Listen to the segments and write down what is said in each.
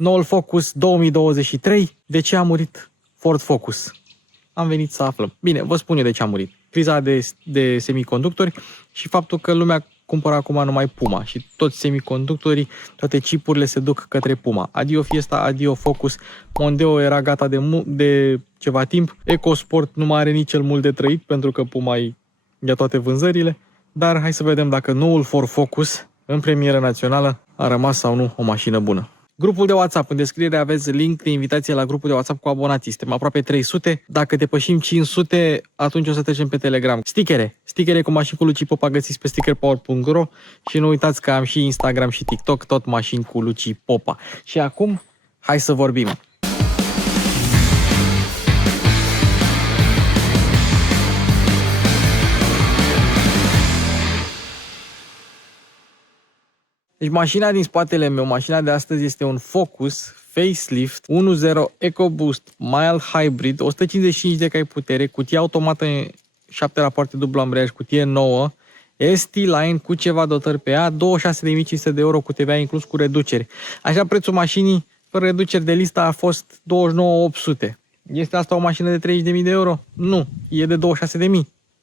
Noul Focus 2023. De ce a murit Ford Focus? Am venit să aflăm. Bine, vă spun eu de ce a murit. Criza de semiconductori și faptul că lumea cumpără acum numai Puma și toți semiconductorii, toate chipurile se duc către Puma. Adio Fiesta, adio Focus, Mondeo era gata de ceva timp, EcoSport nu mai are nici cel mult de trăit pentru că Puma ia toate vânzările, dar hai să vedem dacă noul Ford Focus în premieră națională a rămas sau nu o mașină bună. Grupul de WhatsApp, în descriere aveți link de invitație la grupul de WhatsApp cu abonații. Suntem aproape 300. Dacă depășim 500, atunci o să trecem pe Telegram. Stickere cu mașini cu Luci Popa găsiți pe stickerpower.ro și nu uitați că am și Instagram și TikTok, tot mașini cu Luci Popa. Și acum, hai să vorbim. Deci mașina din spatele meu, mașina de astăzi este un Focus Facelift 1.0 EcoBoost Mild Hybrid, 155 de cai putere, cutie automată, 7 rapoarte dublu ambreiaj, cutie nouă, ST-Line cu ceva dotări pe ea, 26.500 de euro cu TVA inclus cu reduceri. Așa prețul mașinii fără reduceri de lista a fost 29.800. Este asta o mașină de 30.000 de euro? Nu, e de 26.000.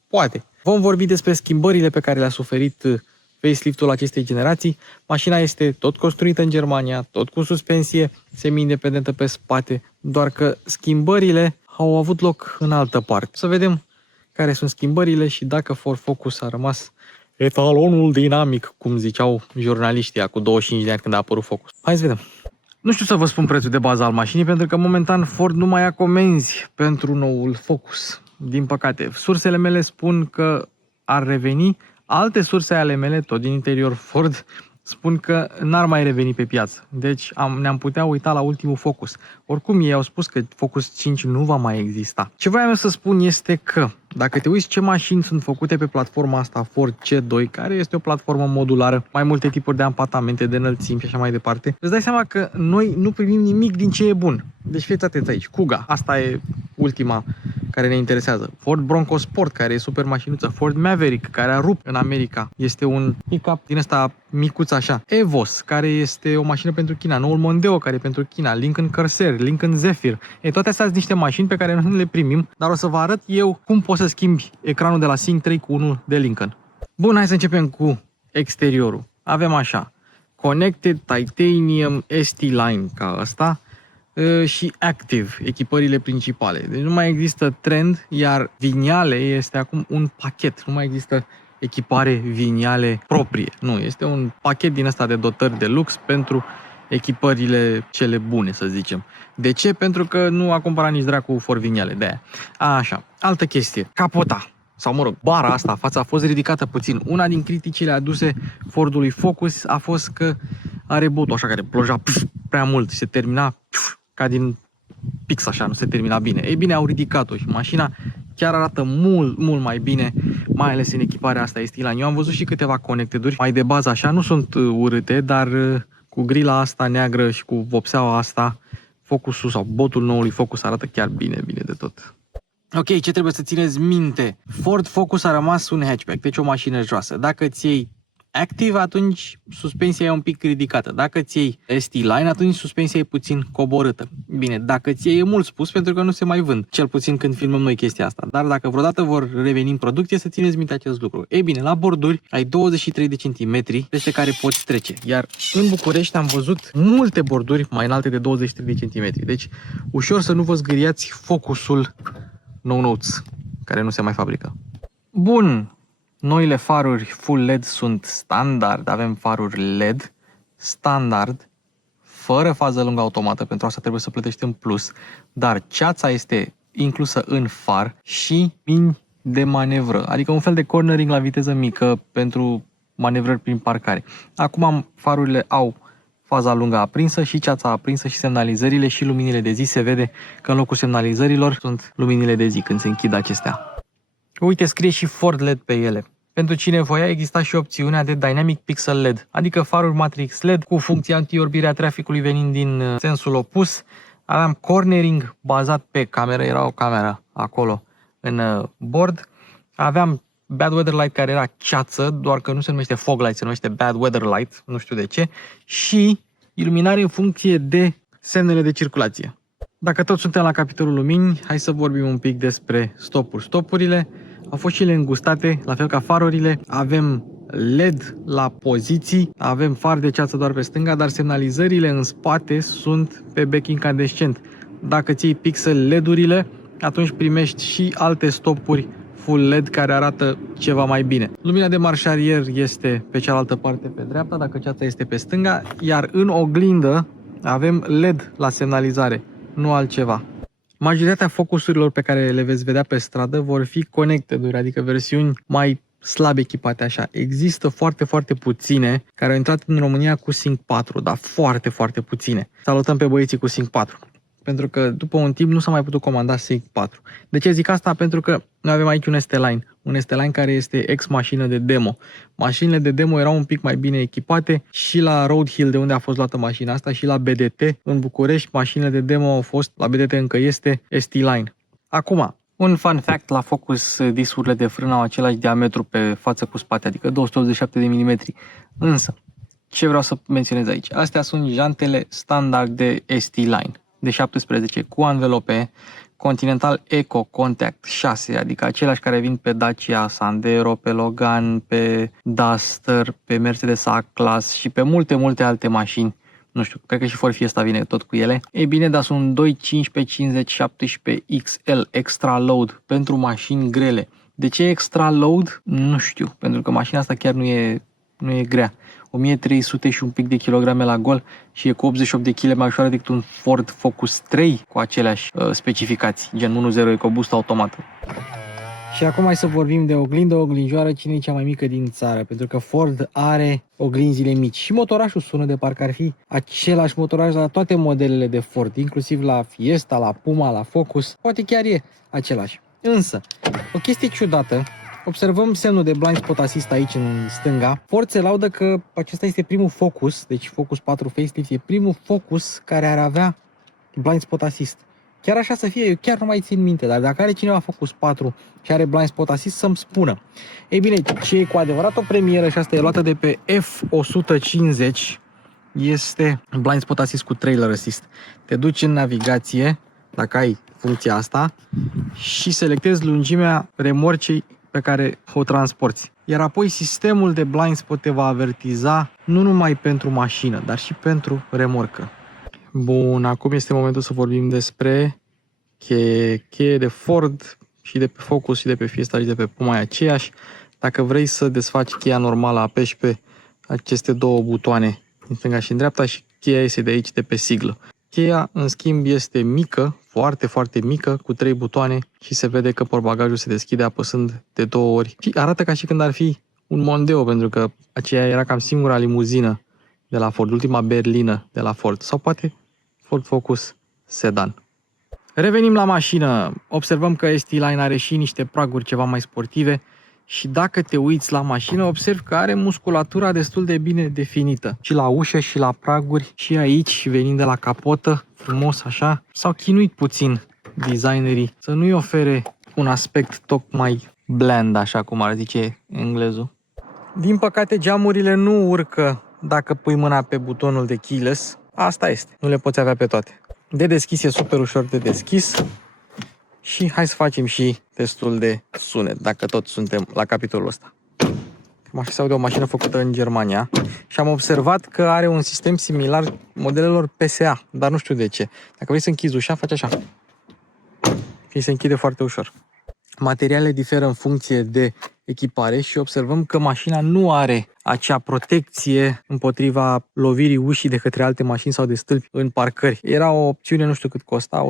Poate. Vom vorbi despre schimbările pe care le-a suferit faceliftul acestei generații. Mașina este tot construită în Germania, tot cu suspensie semi-independentă pe spate, doar că schimbările au avut loc în altă parte. Să vedem care sunt schimbările și dacă Ford Focus a rămas etalonul dinamic, cum ziceau jurnaliștii cu 25 de ani când a apărut Focus. Hai să vedem. Nu știu să vă spun prețul de bază al mașinii, pentru că momentan Ford nu mai ia comenzi pentru noul Focus. Din păcate, sursele mele spun că ar reveni. Alte surse ale mele, tot din interior Ford, spun că n-ar mai reveni pe piață. Deci ne-am putea uita la ultimul Focus. Oricum ei au spus că Focus 5 nu va mai exista. Ce voiam eu să spun este că dacă te uiți ce mașini sunt făcute pe platforma asta Ford C2, care este o platformă modulară, mai multe tipuri de ampatamente, de înălțimi și așa mai departe, îți dai seama că noi nu primim nimic din ce e bun. Deci fiți atenți aici. Kuga, asta e ultima care ne interesează. Ford Bronco Sport, care e super mașinuță. Ford Maverick, care a rupt în America. Este un pick-up din ăsta micuț așa. Evos, care este o mașină pentru China. Noul Mondeo, care e pentru China. Lincoln Corsair, Lincoln Zephyr. Toate astea sunt niște mașini pe care noi nu le primim, dar o să vă arăt eu cum poți să schimbi ecranul de la Sync 3 cu unul de Lincoln. Bun, hai să începem cu exteriorul. Avem așa. Connected Titanium ST-Line, ca ăsta. Și Active, echipările principale. Deci nu mai există Trend, iar Vignale este acum un pachet. Nu mai există echipare Vignale proprie. Nu, este un pachet din ăsta de dotări de lux pentru echipările cele bune, să zicem. De ce? Pentru că nu a cumpărat nici dracu Ford Vignale, de-aia. Așa, altă chestie. Capota. Sau mă rog, bara asta, fața a fost ridicată puțin. Una din criticile aduse Fordului Focus a fost că are botul așa care ploja prea mult și se termina ca din pix așa, nu se termina bine. Ei bine, au ridicat-o și mașina chiar arată mult, mult mai bine, mai ales în echiparea asta ST-Line. Eu am văzut și câteva conecteduri mai de bază așa, nu sunt urâte, dar cu grila asta neagră și cu vopseaua asta, Focusul sau botul noului Focus arată chiar bine, bine de tot. Ok, ce trebuie să țineți minte? Ford Focus a rămas un hatchback, deci o mașină joasă. Dacă îți iei Active, atunci suspensia e un pic ridicată. Dacă îți iei ST-Line, atunci suspensia e puțin coborâtă. Bine, dacă îți iei e mult spus pentru că nu se mai vând, cel puțin când filmăm noi chestia asta. Dar dacă vreodată vor reveni în producție, să țineți minte acest lucru. Ei bine, la borduri ai 23 de centimetri peste care poți trece. Iar în București am văzut multe borduri mai înalte de 23 de centimetri. Deci ușor să nu vă zgâriați Focusul nou-nouț, care nu se mai fabrică. Bun! Noile faruri full LED sunt standard, avem faruri LED standard, fără fază lungă automată, pentru asta trebuie să plătești în plus, dar ceața este inclusă în far și mini de manevră, adică un fel de cornering la viteză mică pentru manevrări prin parcare. Acum farurile au faza lungă aprinsă și ceața aprinsă și semnalizările și luminile de zi. Se vede că în locul semnalizărilor sunt luminile de zi când se închid acestea. Uite, scrie și Ford LED pe ele. Pentru cine voia, exista și opțiunea de Dynamic Pixel LED, adică faruri Matrix LED cu funcția anti-orbire a traficului venind din sensul opus. Aveam cornering bazat pe cameră, era o cameră acolo în bord. Aveam Bad Weather Light, care era ceață, doar că nu se numește Fog Light, se numește Bad Weather Light, nu știu de ce. Și iluminare în funcție de semnele de circulație. Dacă tot suntem la capitolul lumini, hai să vorbim un pic despre stopuri. Stopurile au fost și ele îngustate, la fel ca farurile. Avem LED la poziții, avem far de ceață doar pe stânga, dar semnalizările în spate sunt pe bec incandescent. Dacă ții pixel LED-urile, atunci primești și alte stopuri full LED care arată ceva mai bine. Lumina de marșarier este pe cealaltă parte pe dreapta, dacă ceața este pe stânga, iar în oglindă avem LED la semnalizare, nu altceva. Majoritatea focusurilor pe care le veți vedea pe stradă vor fi connected-uri, adică versiuni mai slab echipate așa. Există foarte, foarte puține care au intrat în România cu Sync 4, dar foarte, foarte puține. Salutăm pe băieții cu Sync 4. Pentru că după un timp nu s-a mai putut comanda Sync 4. De ce zic asta? Pentru că noi avem aici un ST-Line. Un ST-Line care este ex-mașină de demo. Mașinile de demo erau un pic mai bine echipate și la Road Hill, de unde a fost luată mașina asta, și la BDT în București, mașinile de demo au fost, la BDT încă este, ST-Line. Acum, un fun fact, la Focus disurile de frână au același diametru pe față cu spate, adică 287 de mm. Însă, ce vreau să menționez aici? Astea sunt jantele standard de ST-Line, de 17 cu anvelope, Continental Eco Contact 6, adică aceleași care vin pe Dacia Sandero, pe Logan, pe Duster, pe Mercedes A-Class și pe multe alte mașini. Nu știu, cred că și Ford Fiesta vine tot cu ele. Ei bine, dar sunt 2, 15, 50, 17 XL Extra Load pentru mașini grele. De ce Extra Load? Nu știu, pentru că mașina asta chiar nu e grea. 1300 și un pic de kilograme la gol și e cu 88 de kg mai ușoară decât un Ford Focus 3 cu aceleași specificații, gen 1.0 EcoBoost automat. Și acum hai să vorbim de oglindă, oglinjoară, cine e cea mai mică din țară, pentru că Ford are oglinzile mici și motorașul sună de parcă ar fi același motoraj la toate modelele de Ford, inclusiv la Fiesta, la Puma, la Focus, poate chiar e același. Însă, o chestie ciudată, observăm semnul de blind spot assist aici în stânga. Ford se laudă că acesta este primul Focus, deci Focus 4 facelift e primul Focus care ar avea blind spot assist. Chiar așa să fie, eu chiar nu mai țin minte, dar dacă are cineva Focus 4 și are blind spot assist, să-mi spună. Ei bine, ce e cu adevărat o premieră, și asta e luată de pe F150, este blind spot assist cu trailer assist. Te duci în navigație, dacă ai funcția asta, și selectezi lungimea remorcei pe care o transporti. Iar apoi sistemul de blind spot te va avertiza nu numai pentru mașină, dar și pentru remorcă. Bun, acum este momentul să vorbim despre cheie de Ford și de pe Focus și de pe Fiesta și de pe Puma e aceeași. Dacă vrei să desfaci cheia normală, apeși pe aceste două butoane din stânga și în dreapta și cheia este de aici, de pe siglă. Cheia, în schimb, este mică, foarte, foarte mică, cu 3 butoane și se vede că portbagajul se deschide apăsând de 2 ori. Și arată ca și când ar fi un Mondeo, pentru că aceea era cam singura limuzină de la Ford, ultima berlină de la Ford, sau poate Ford Focus Sedan. Revenim la mașină. Observăm că ST-Line are și niște praguri ceva mai sportive și dacă te uiți la mașină, observi că are musculatura destul de bine definită. Și la ușă și la praguri și aici, venind de la capotă, frumos așa, s-au chinuit puțin designerii să nu-i ofere un aspect tocmai bland, așa cum ar zice englezul. Din păcate, geamurile nu urcă dacă pui mâna pe butonul de keyless. Asta este, nu le poți avea pe toate. De deschis e super ușor de deschis și hai să facem și testul de sunet, dacă tot suntem la capitolul ăsta. Așa se aude o mașină făcută în Germania și am observat că are un sistem similar modelelor PSA, dar nu știu de ce. Dacă vrei să închizi ușa, faci așa. Și se închide foarte ușor. Materialele diferă în funcție de echipare și observăm că mașina nu are acea protecție împotriva lovirii ușii de către alte mașini sau de stâlpi în parcări. Era o opțiune, nu știu cât costa,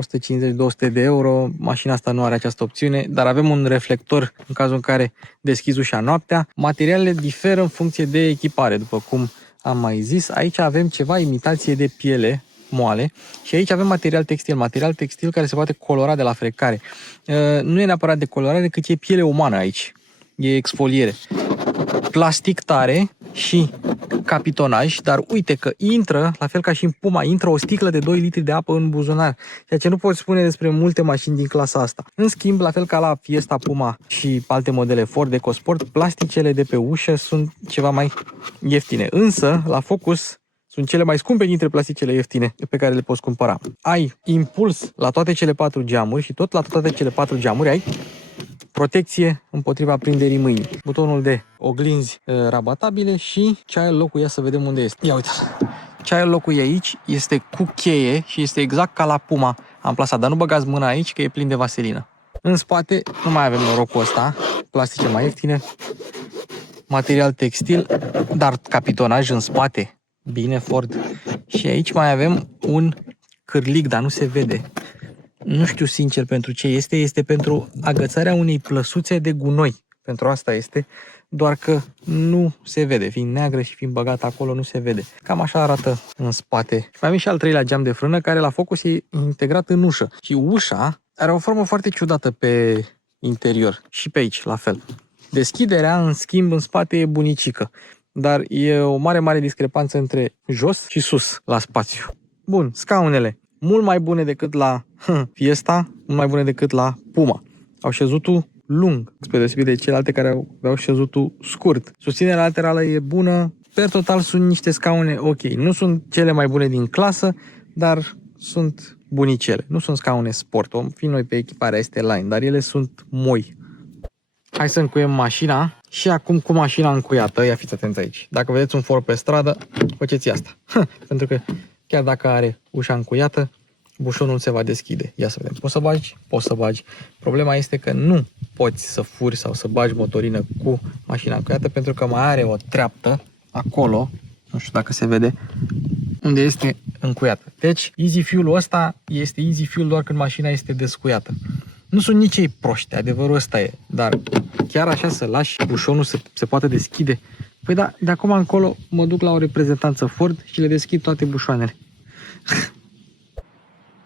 150-200 de euro. Mașina asta nu are această opțiune, dar avem un reflector în cazul în care deschizi ușa noaptea. Materialele diferă în funcție de echipare, după cum am mai zis. Aici avem ceva imitație de piele moale și aici avem material textil care se poate colora de la frecare. Nu e neapărat de colorare, cât e piele umană aici. E exfoliere. Plastic tare și capitonaj, dar uite că intră, la fel ca și în Puma, intră o sticlă de 2 litri de apă în buzunar, ceea ce nu poți spune despre multe mașini din clasa asta. În schimb, la fel ca la Fiesta, Puma și alte modele Ford EcoSport, plasticele de pe ușă sunt ceva mai ieftine. Însă, la Focus Sunt cele mai scumpe dintre plasticele ieftine pe care le poți cumpăra. Ai impuls la toate cele 4 geamuri și tot la toate cele 4 geamuri ai protecție împotriva prinderii mâinii. Butonul de oglinzi rabatabile și child lock-ul, ia să vedem unde este. Ia uite. Child lock-ul e aici, este cu cheie și este exact ca la Puma amplasat, dar nu băgați mâna aici că e plin de vaselină. În spate nu mai avem norocul ăsta, plastice mai ieftine, material textil, dar capitonaj în spate, bine Ford. Și aici mai avem un cârlig, dar nu se vede. Nu știu sincer pentru ce este, este pentru agățarea unei plăsuțe de gunoi. Pentru asta este, doar că nu se vede, fiind neagră și fiind băgată acolo, nu se vede. Cam așa arată în spate. Mai avem și al treilea geam de frână, care la Focus e integrat în ușă. Și ușa are o formă foarte ciudată pe interior și pe aici, la fel. Deschiderea, în schimb, în spate e bunicică, dar e o mare discrepanță între jos și sus, la spațiu. Bun, scaunele, mult mai bune decât la Fiesta, mult mai bune decât la Puma. Au șezutul lung, spre deosebire de celelalte care aveau șezutul scurt. Susținerea laterală e bună, per total sunt niște scaune ok. Nu sunt cele mai bune din clasă, dar sunt bunicele. Nu sunt scaune sport, vom fi noi pe echiparea Line, dar ele sunt moi. Hai să încuiem mașina și acum cu mașina încuiată, ia fiți atenți aici. Dacă vedeți un Ford pe stradă, faceți asta. Pentru că chiar dacă are ușa încuiată, bușonul se va deschide. Ia să vedem. Poți să bagi? Poți să bagi. Problema este că nu poți să furi sau să bagi motorină cu mașina încuiată pentru că mai are o treaptă acolo, nu știu dacă se vede, unde este încuiată. Deci, Easy Fuel-ul ăsta este Easy Fuel doar când mașina este descuiată. Nu sunt nici ei proști, adevărul ăsta e, dar chiar așa să lași bușonul să se poată deschide? Păi da, de acum încolo mă duc la o reprezentanță Ford și le deschid toate bușoanele.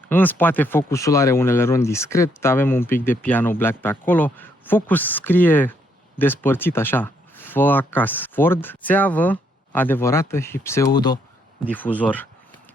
În spate Focusul are un eleron discret, avem un pic de piano black pe acolo. Focus scrie despărțit așa, Focus Ford, țeavă adevărată și pseudo-difuzor.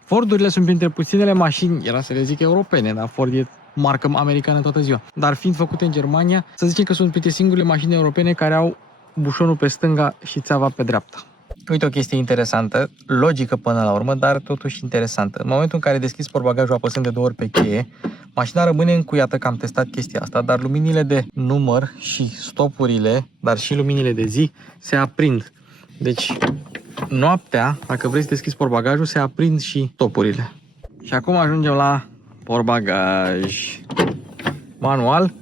Fordurile sunt printre puținele mașini, era să le zic europene, dar Ford e marcă americană toată ziua. Dar fiind făcute în Germania, să zicem că sunt printre singurele mașini europene care au bușonul pe stânga și țeava pe dreapta. Uite o chestie interesantă, logică până la urmă, dar totuși interesantă. În momentul în care deschizi portbagajul apăsând de 2 ori pe cheie, mașina rămâne încuiată, că am testat chestia asta, dar luminile de număr și stopurile, dar și luminile de zi, se aprind. Deci, noaptea, dacă vrei să deschizi portbagajul, se aprind și stopurile. Și acum ajungem la portbagaj manual.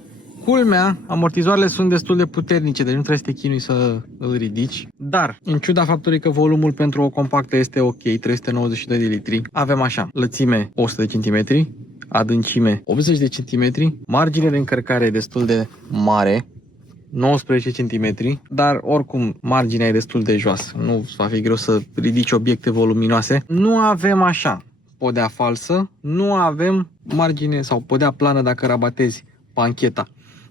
Culmea, amortizoarele sunt destul de puternice, deci nu trebuie să te chinui să îl ridici. Dar, în ciuda faptului că volumul pentru o compactă este ok, 392 de litri, avem așa, lățime 100 de cm, adâncime 80 de cm, margine de încărcare destul de mare, 19 cm, dar oricum marginea e destul de joasă, nu va fi greu să ridici obiecte voluminoase. Nu avem așa podea falsă, nu avem margine sau podea plană dacă rabatezi bancheta.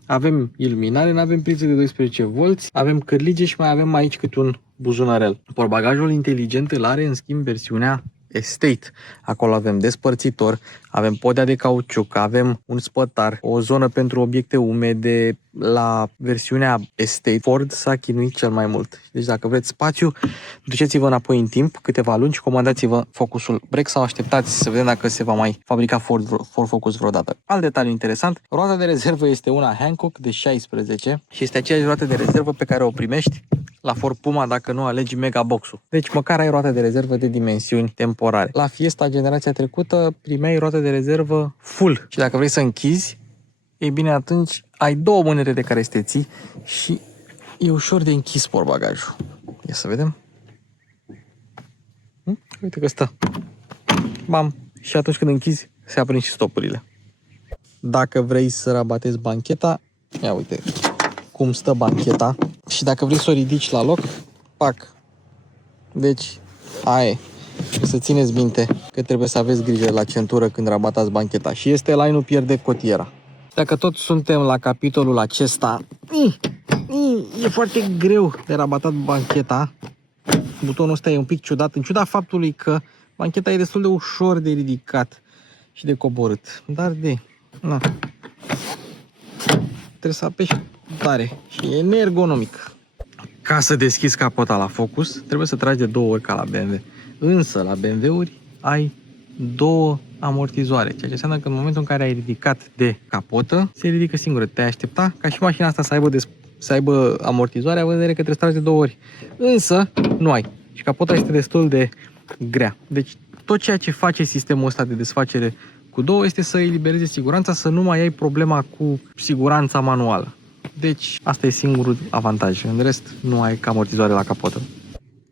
Avem iluminare, nu avem priză de 12 V, avem cârlige și mai avem aici câte un buzunarel. Portbagajul inteligent îl are în schimb versiunea Estate. Acolo avem despărțitor, avem podea de cauciuc, avem un spătar, o zonă pentru obiecte umede. La versiunea Estate, Ford s-a chinuit cel mai mult. Deci dacă vreți spațiu, duceți-vă înapoi în timp, câteva luni și comandați-vă Focusul Break sau așteptați să vedem dacă se va mai fabrica Ford Focus vreodată. Alt detaliu interesant, roata de rezervă este una Hankook de 16 și este aceeași roată de rezervă pe care o primești la Ford Puma dacă nu alegi Mega Box-ul. Deci măcar ai roată de rezervă de dimensiuni temporare. La Fiesta generația trecută primeai roată de rezervă full și dacă vrei să închizi, ei bine, atunci ai 2 mânere de care să te ții și e ușor de închis portbagajul. Ia să vedem. Uite că stă. Bam. Și atunci când închizi, se aprind și stopurile. Dacă vrei să rabatezi bancheta, ia uite cum stă bancheta. Și dacă vrei să o ridici la loc, pac. Deci, aia e. Să țineți minte că trebuie să aveți grijă la centură când rabatați bancheta. Și Line nu pierde cotiera. Dacă tot suntem la capitolul acesta, e foarte greu de rabatat bancheta. Butonul ăsta e un pic ciudat, în ciuda faptului că bancheta e destul de ușor de ridicat și de coborât. Dar na. Trebuie să apeși tare și e neergonomic. Ca să deschizi capota la Focus, trebuie să tragi de 2 ori ca la BMW. Însă la BMW-uri ai două amortizoare, ceea ce înseamnă că în momentul în care ai ridicat de capotă, se ridică singură. Te-ai aștepta ca și mașina asta să aibă amortizoare, având în vedere că trebuie să tragi de 2 ori. Însă nu ai. Și capota este destul de grea. Deci tot ceea ce face sistemul ăsta de desfacere cu două este să elibereze siguranța, să nu mai ai problema cu siguranța manuală. Deci asta e singurul avantaj. În rest nu ai amortizoare la capotă.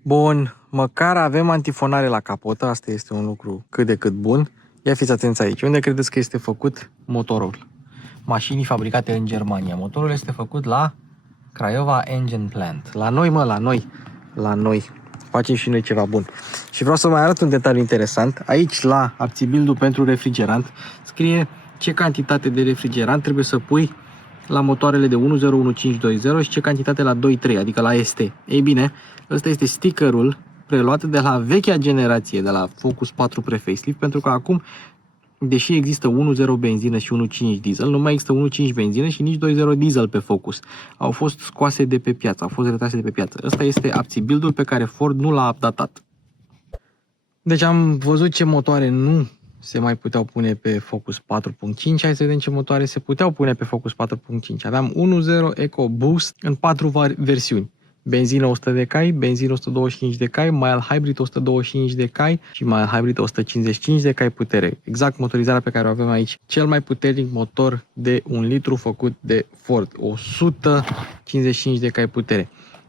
Bun, măcar avem antifonare la capotă, asta este un lucru cât de cât bun. Ia fiți atenți aici. Unde credeți că este făcut motorul? Mașini fabricate în Germania. Motorul este făcut la Craiova Engine Plant. La noi, mă, la noi. Facem și noi ceva bun. Și vreau să mai arăt un detaliu interesant. Aici, la abțibildul pentru refrigerant, scrie ce cantitate de refrigerant trebuie să pui la motoarele de 101520 și ce cantitate la 2.3, adică la ST. Ei bine, ăsta este stickerul preluat de la vechea generație, de la Focus 4 pre-facelift, pentru că acum, deși există 1.0 benzină și 1.5 diesel, nu mai există 1.5 benzină și nici 2.0 diesel pe Focus. Au fost scoase de pe piață, au fost retrase de pe piață. Ăsta este abțibildul pe care Ford nu l-a updatat. Deci am văzut ce motoare nu se mai puteau pune pe Focus 4.5. Hai să vedem ce motoare se puteau pune pe Focus 4.5. Aveam 1.0 EcoBoost în 4 versiuni. Benzină 100 de cai, benzină 125 de cai, mild hybrid 125 de cai și mild hybrid 155 de cai putere. Exact motorizarea pe care o avem aici. Cel mai puternic motor de 1 litru făcut de Ford. 155 de cai putere.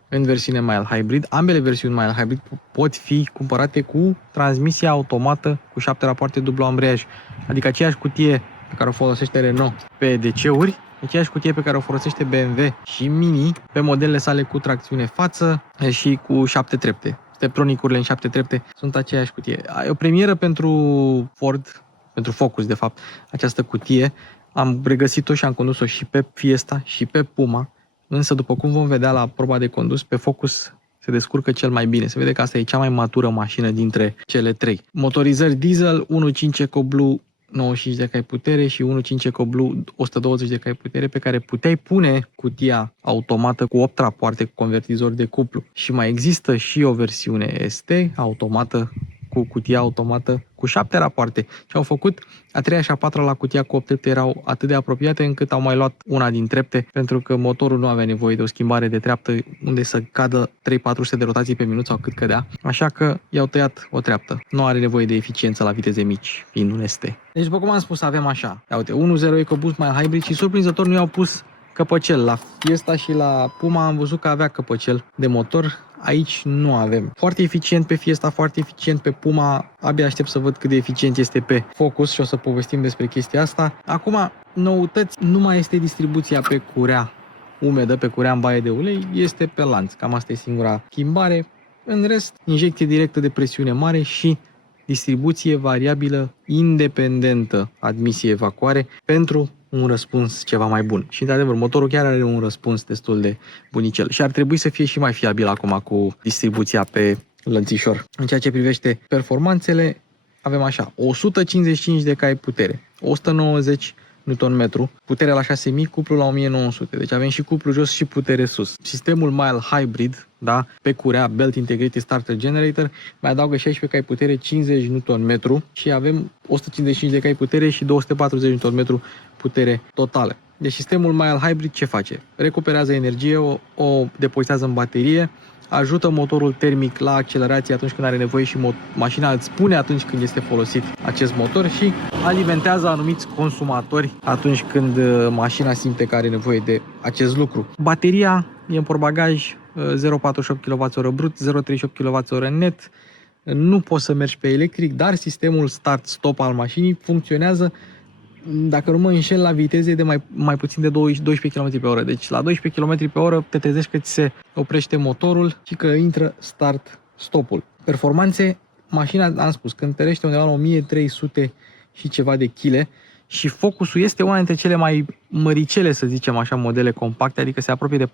În versiune mild hybrid, ambele versiuni mild hybrid pot fi cumpărate cu transmisia automată cu 7 rapoarte dublu ambreiaj. Adică aceeași cutie pe care o folosește Renault pe DC-uri, aceeași cutie pe care o folosește BMW și Mini pe modelele sale cu tracțiune față și cu 7 trepte. Steptronic-urile în 7 trepte sunt aceeași cutie. E o premieră pentru Ford, pentru Focus de fapt, această cutie. Am regăsit-o și am condus-o și pe Fiesta și pe Puma. Însă, după cum vom vedea la proba de condus, pe Focus se descurcă cel mai bine. Se vede că asta e cea mai matură mașină dintre cele trei. Motorizări diesel, 1.5 EcoBlue, 95 de cai putere și 1.5 EcoBlue, 120 de cai putere, pe care puteai pune cutia automată cu 8 rapoarte cu convertizor de cuplu. Și mai există și o versiune ST automată cu cutia automată cu 7 rapoarte. Ce au făcut a treia și a patra la cutia cu 8 trepte erau atât de apropiate încât au mai luat una din trepte pentru că motorul nu avea nevoie de o schimbare de treaptă unde să cadă 3-400 de rotații pe minut sau cât cădea. Așa că i-au tăiat o treaptă. Nu are nevoie de eficiență la viteze mici, fiind un ST. Deci, după cum am spus, avem așa. Ia uite, 1.0 EcoBoost mild hybrid și surprinzător nu i-au pus căpăcel. La Fiesta și la Puma am văzut că avea căpăcel de motor. Aici nu avem. Foarte eficient pe Fiesta, foarte eficient pe Puma. Abia aștept să văd cât de eficient este pe Focus și o să povestim despre chestia asta. Acum, noutăți, nu mai este distribuția pe curea umedă, pe curea în baie de ulei, este pe lanț. Cam asta e singura schimbare. În rest, injecție directă de presiune mare și distribuție variabilă independentă, admisie evacuare, pentru un răspuns ceva mai bun. Și, într-adevăr, motorul chiar are un răspuns destul de bunicel. Și ar trebui să fie și mai fiabil acum cu distribuția pe lănțișor. În ceea ce privește performanțele, avem așa, 155 de cai putere, 190 Nm, puterea la 6000, cuplu la 1900. Deci avem și cuplu jos și putere sus. Sistemul mild hybrid, da, pe curea Belt Integrated Starter Generator, mai adaugă 16 cai putere, 50 Nm și avem 155 de cai putere și 240 Nm putere totală. Deci sistemul mild hybrid ce face? Recuperează energie, o depozitează în baterie, ajută motorul termic la accelerație atunci când are nevoie și mașina îți spune atunci când este folosit acest motor și alimentează anumiți consumatori atunci când mașina simte că are nevoie de acest lucru. Bateria e în portbagaj 0,48 kWh brut, 0,38 kWh net. Nu poți să mergi pe electric, dar sistemul start-stop al mașinii funcționează, dacă nu mă înșel, la viteze de mai puțin de 12 km pe oră. Deci la 12 km pe oră te trezești că ți se oprește motorul și că intră start-stopul. Performanțe, mașina, am spus, cântărește undeva la 1300 și ceva de chile și Focusul este una dintre cele mai măricele, să zicem așa, modele compacte, adică se apropie de 4,4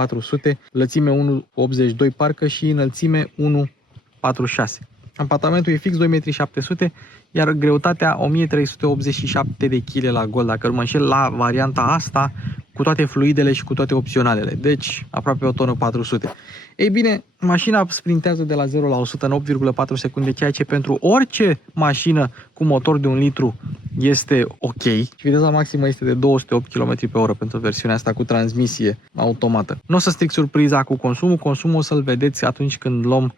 m, lățime 1,82 parcă și înălțime 1,46 m. Ampatamentul e fix 2,7 m, iar greutatea 1387 de kg la gol. Dacă nu mă înșel, la varianta asta cu toate fluidele și cu toate opționalele. Deci aproape o tonă 400. Ei bine, mașina sprintează de la 0 la 100 în 8,4 secunde, ceea ce pentru orice mașină cu motor de 1 litru este ok. Viteza maximă este de 208 km/h pentru versiunea asta cu transmisie automată. Nu o să stric surpriza cu consumul. Consumul o să-l vedeți atunci când luăm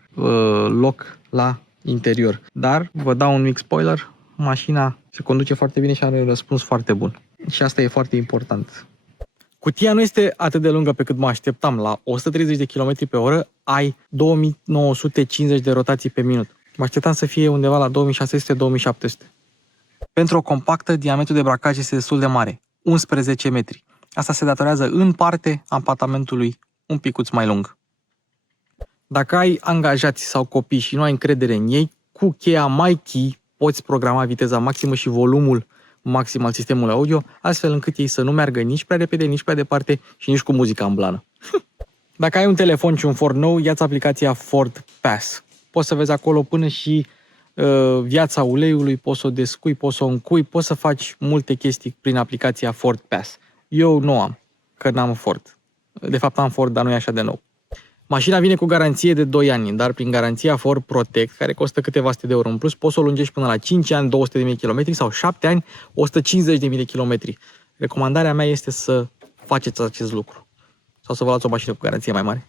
loc la interior. Dar vă dau un mic spoiler, mașina se conduce foarte bine și are un răspuns foarte bun. Și asta e foarte important. Cutia nu este atât de lungă pe cât mă așteptam. La 130 de km/h ai 2950 de rotații pe minut. Mă așteptam să fie undeva la 2600-2700. Pentru o compactă, diametrul de bracaj este destul de mare, 11 metri. Asta se datorează în parte apartamentului un picuț mai lung. Dacă ai angajați sau copii și nu ai încredere în ei, cu cheia MyKey poți programa viteza maximă și volumul maxim al sistemului audio, astfel încât ei să nu meargă nici prea repede, nici prea departe și nici cu muzica în blană. Dacă ai un telefon și un Ford nou, ia-ți aplicația Ford Pass. Poți să vezi acolo până și viața uleiului, poți să o descui, poți să o încui, poți să faci multe chestii prin aplicația Ford Pass. Eu nu am, că n-am Ford. De fapt am Ford, dar nu e așa de nou. Mașina vine cu garanție de 2 ani, dar prin garanția Ford Protect, care costă câteva sute de euro în plus, poți să o lungești până la 5 ani, 200.000 de km sau 7 ani, 150.000 de km. Recomandarea mea este să faceți acest lucru. Sau să vă luați o mașină cu garanție mai mare.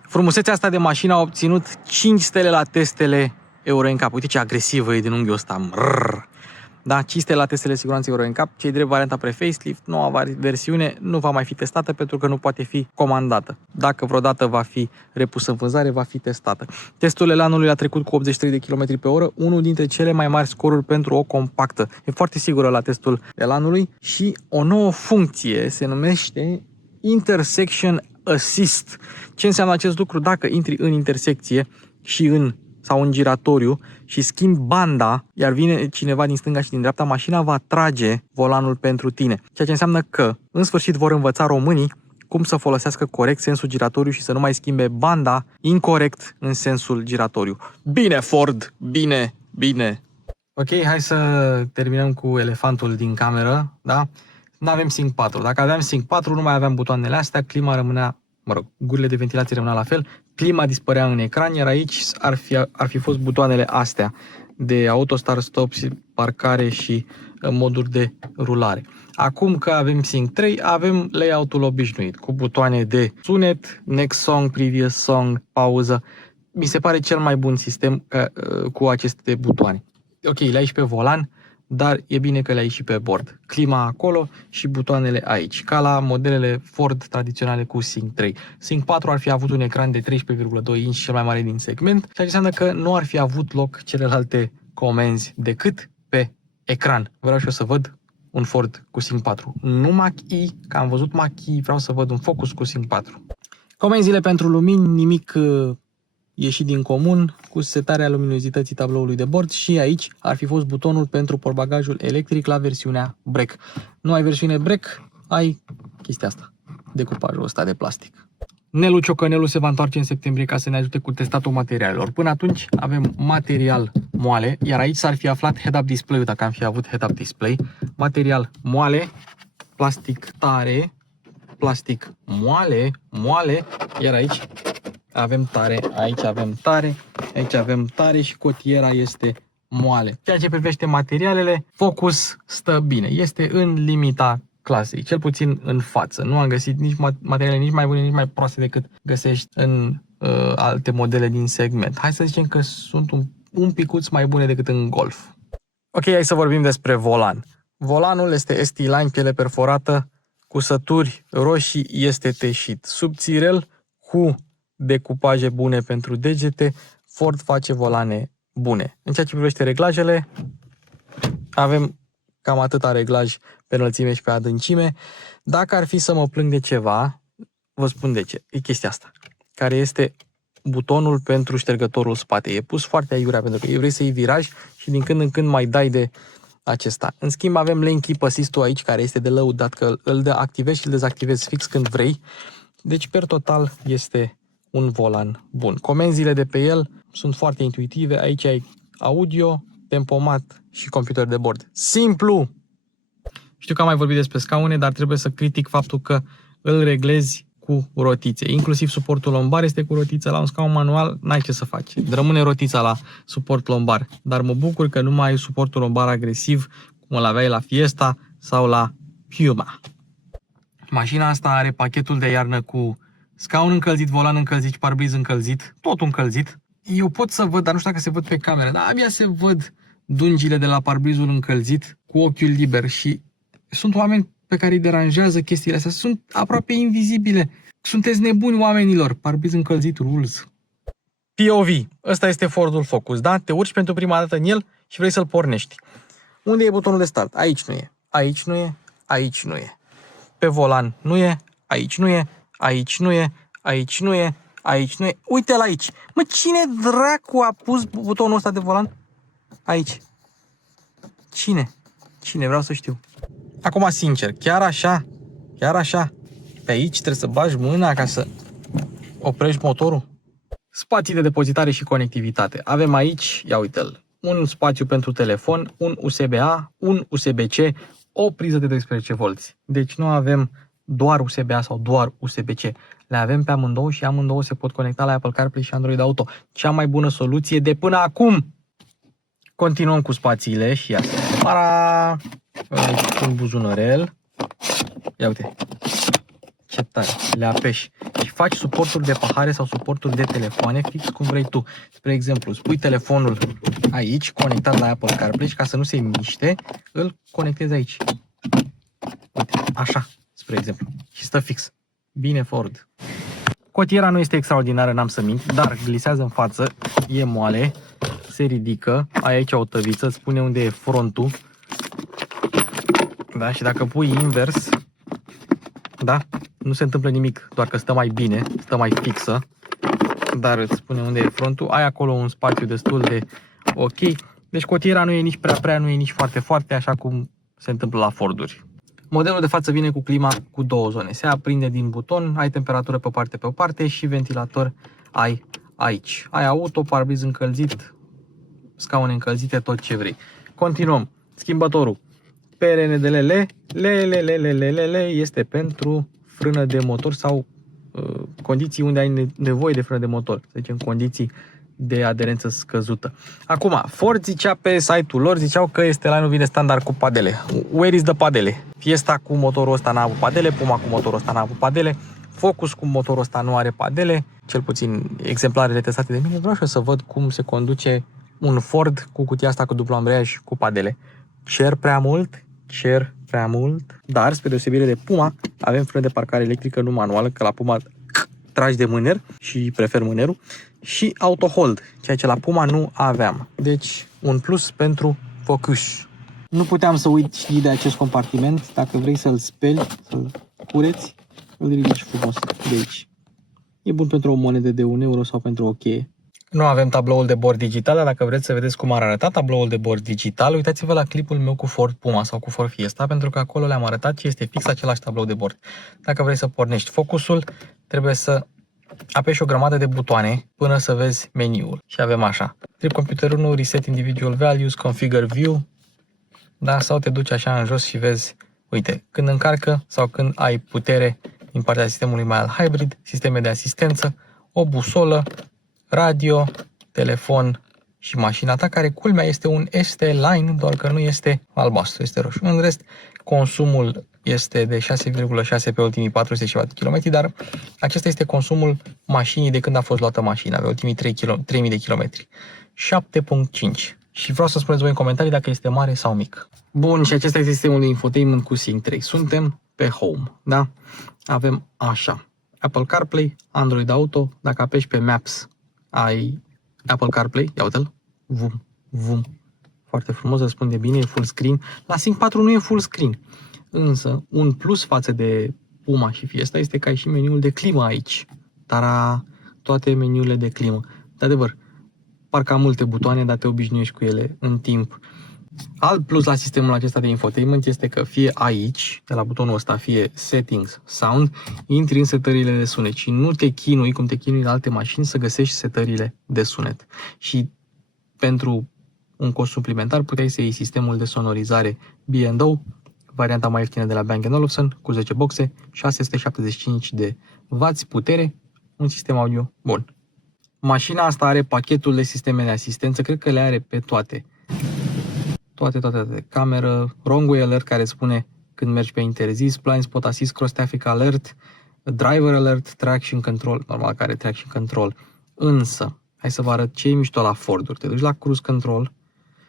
Frumusețea asta de mașină a obținut 5 stele la testele Euro NCAP. Uite ce agresivă e din unghiul ăsta. Da, 5 stele la testele de siguranță Euro NCAP. Cei drept varianta pre-facelift, noua versiune nu va mai fi testată pentru că nu poate fi comandată. Dacă vreodată va fi repusă în vânzare, va fi testată. Testul elanului a trecut cu 83 de km/h, unul dintre cele mai mari scoruri pentru o compactă. E foarte sigură la testul elanului și o nouă funcție se numește Intersection Assist. Ce înseamnă acest lucru? Dacă intri în intersecție și în giratoriu și schimbi banda, iar vine cineva din stânga și din dreapta, mașina va trage volanul pentru tine. Ceea ce înseamnă că, în sfârșit, vor învăța românii cum să folosească corect sensul giratoriu și să nu mai schimbe banda incorect în sensul giratoriu. Bine, Ford! Bine, bine! Ok, hai să terminăm cu elefantul din cameră, da? Nu avem Sync 4. Dacă aveam Sync 4, nu mai aveam butoanele astea, clima rămânea, gurile de ventilație rămânea la fel, clima dispărea în ecran, iar aici ar fi fost butoanele astea de auto start stop, parcare și moduri de rulare. Acum că avem Sync 3, avem layout-ul obișnuit, cu butoane de sunet, next song, previous song, pauză. Mi se pare cel mai bun sistem cu aceste butoane. Ok, le ai și pe volan, dar e bine că le ai și pe bord. Clima acolo și butoanele aici, ca la modelele Ford tradiționale cu Sync 3. Sync 4 ar fi avut un ecran de 13,2 inch, cel mai mare din segment, ceea ce înseamnă că nu ar fi avut loc celelalte comenzi decât pe ecran. Vreau și eu să văd un Ford cu Sync 4. Nu Mach-E, că am văzut Mach-E, vreau să văd un Focus cu Sync 4. Comenzile pentru lumini, nimic ieșit din comun, cu setarea luminozității tabloului de bord și aici ar fi fost butonul pentru portbagajul electric la versiunea Break. Nu ai versiune Break, ai chestia asta, decupajul ăsta de plastic. Nelu Ciocănelu se va întoarce în septembrie ca să ne ajute cu testatul materialelor. Până atunci avem material moale, iar aici s-ar fi aflat head-up display-ul dacă am fi avut head-up display. Material moale, plastic tare, plastic moale, iar aici avem tare, aici avem tare, aici avem tare și cotiera este moale. Ceea ce privește materialele, Focus stă bine, este în limita clasei, cel puțin în față. Nu am găsit nici materiale nici mai bune, nici mai proaste decât găsești în alte modele din segment. Hai să zicem că sunt un picuț mai bune decât în Golf. Ok, hai să vorbim despre volan. Volanul este ST-Line, piele perforată, cusături roșii, este teșit. Subțirel, cu decupaje bune pentru degete, Ford face volane bune. În ceea ce privește reglajele, avem cam atâta reglaj pe înălțime și pe adâncime. Dacă ar fi să mă plâng de ceva, vă spun de ce. E chestia asta, care este butonul pentru ștergătorul spate. E pus foarte aiurea pentru că vrei să iei viraj și din când în când mai dai de acesta. În schimb avem lane keep assist-ul aici, care este de lăudat, că îl activezi și îl dezactivezi fix când vrei. Deci, per total, este un volan bun. Comenzile de pe el sunt foarte intuitive. Aici ai audio, tempomat și computer de bord. Simplu! Știu că am mai vorbit despre scaune, dar trebuie să critic faptul că îl reglezi cu rotițe. Inclusiv suportul lombar este cu rotiță. La un scaun manual n-ai ce să faci. Rămâne rotița la suport lombar. Dar mă bucur că nu mai ai suportul lombar agresiv cum îl aveai la Fiesta sau la Puma. Mașina asta are pachetul de iarnă cu scaun încălzit, volan încălzit, parbriz încălzit, tot încălzit. Eu pot să văd, dar nu știu dacă se văd pe cameră, dar abia se văd dungile de la parbrizul încălzit cu ochiul liber și sunt oameni pe care îi deranjează chestiile astea, sunt aproape invizibile. Sunteți nebuni, oamenilor, parbriz încălzit rules. POV, ăsta este Fordul Focus, da? Te urci pentru prima dată în el și vrei să-l pornești. Unde e butonul de start? Aici nu e, aici nu e, aici nu e. Pe volan nu e, aici nu e, aici nu e, aici nu e, aici nu e. Uite-l aici. Mă, cine dracu a pus butonul ăsta de volan? Aici. Cine? Cine? Vreau să știu. Acum, sincer, chiar așa? Chiar așa? Pe aici trebuie să bagi mâna ca să oprești motorul? Spații de depozitare și conectivitate. Avem aici, ia uite-l, un spațiu pentru telefon, un USB-A, un USB-C, o priză de 12 V. Deci nu avem doar USB-A sau doar USB-C. Le avem pe amândouă și amândouă se pot conecta la Apple CarPlay și Android Auto. Cea mai bună soluție de până acum. Continuăm cu spațiile și ia para un buzunărel. Ia uite. Ce tare. Le apeși și faci suporturi de pahare sau suporturi de telefoane fix cum vrei tu. Spre exemplu, îți pui telefonul aici, conectat la Apple CarPlay și ca să nu se miște, îl conectezi aici. Uite, așa, spre exemplu. Și stă fix. Bine, Ford. Cotiera nu este extraordinară, n-am să mint, dar glisează în față, e moale, se ridică, ai aici o tăviță, îți spune unde e frontul. Da, și dacă pui invers, da, nu se întâmplă nimic, doar că stă mai bine, stă mai fixă, dar îți spune unde e frontul, ai acolo un spațiu destul de ok. Deci cotiera nu e nici prea, nu e nici foarte, așa cum se întâmplă la Forduri. Modelul de față vine cu clima cu două zone. Se aprinde din buton, ai temperatură pe o parte și ventilator ai aici. Ai auto, parbriz încălzit, scaune încălzite, tot ce vrei. Continuăm. Schimbătorul. PRNDL este pentru frână de motor sau condiții unde ai nevoie de frână de motor. Să zicem condiții de aderență scăzută. Acum, Ford zicea pe site-ul lor, ziceau că Estelanul vine standard cu padele. Where is the padele? Fiesta cu motorul ăsta n-a avut padele, Puma cu motorul ăsta n-a avut padele, Focus cu motorul ăsta nu are padele, cel puțin exemplarele testate de mine. Vreau și eu să văd cum se conduce un Ford cu cutia asta cu dublu ambreiaj cu padele. Cer prea mult, dar spre deosebire de Puma avem frână de parcare electrică, nu manuală, că la Puma tragi de mâner și prefer mânerul, și auto hold, ceea ce la Puma nu aveam. Deci un plus pentru Focus. Nu puteam să uit și de acest compartiment. Dacă vrei să-l speli, să-l cureți, îl ridici frumos de aici. E bun pentru o monedă de 1 euro sau pentru o cheie. Nu avem tabloul de bord digital, dar dacă vreți să vedeți cum ar arăta tabloul de bord digital, uitați-vă la clipul meu cu Ford Puma sau cu Ford Fiesta, pentru că acolo le-am arătat și este fix același tablou de bord. Dacă vrei să pornești Focusul, trebuie să apeși o grămadă de butoane până să vezi meniul. Și avem așa. Trip Computer 1, Reset Individual Values, Configure View, da? Sau te duci așa în jos și vezi, uite, când încarcă sau când ai putere din partea sistemului Mild Hybrid, sisteme de asistență, o busolă, radio, telefon și mașina ta, care culmea este un ST-Line, doar că nu este albastru, este roșu. În rest, consumul este de 6,6 pe ultimii 400 și ceva de kilometri, dar acesta este consumul mașinii de când a fost luată mașina, pe ultimii 3000 de kilometri. 7.5. Și vreau să spuneți voi în comentarii dacă este mare sau mic. Bun, și acesta este sistemul de infotainment cu Sync 3. Suntem pe Home, da? Avem așa. Apple CarPlay, Android Auto, dacă apeși pe Maps, ai Apple CarPlay, ia uite-l, vum, foarte frumos, răspunde bine, e full screen. La Sync 4 nu e full screen, însă un plus față de Puma și Fiesta este că ai și meniul de climă aici. Tara, toate meniurile de climă. De adevăr, parcă am multe butoane, dar te obișnuiești cu ele în timp. Alt plus la sistemul acesta de infotainment este că fie aici, de la butonul ăsta, fie Settings, Sound, intri în setările de sunet și nu te chinui cum te chinui în alte mașini să găsești setările de sunet. Și pentru un cost suplimentar puteai să iei sistemul de sonorizare B&O varianta mai ieftină de la Bang & Olufsen, cu 10 boxe, 675 de W putere, un sistem audio bun. Mașina asta are pachetul de sisteme de asistență, cred că le are pe toate. Toate. Cameră, wrong-way alert care spune când mergi pe interzis, blind spot assist, cross traffic alert, driver alert, traction control, normal că are traction control. Însă, hai să vă arăt ce e mișto la Ford-uri. Te duci la cruise control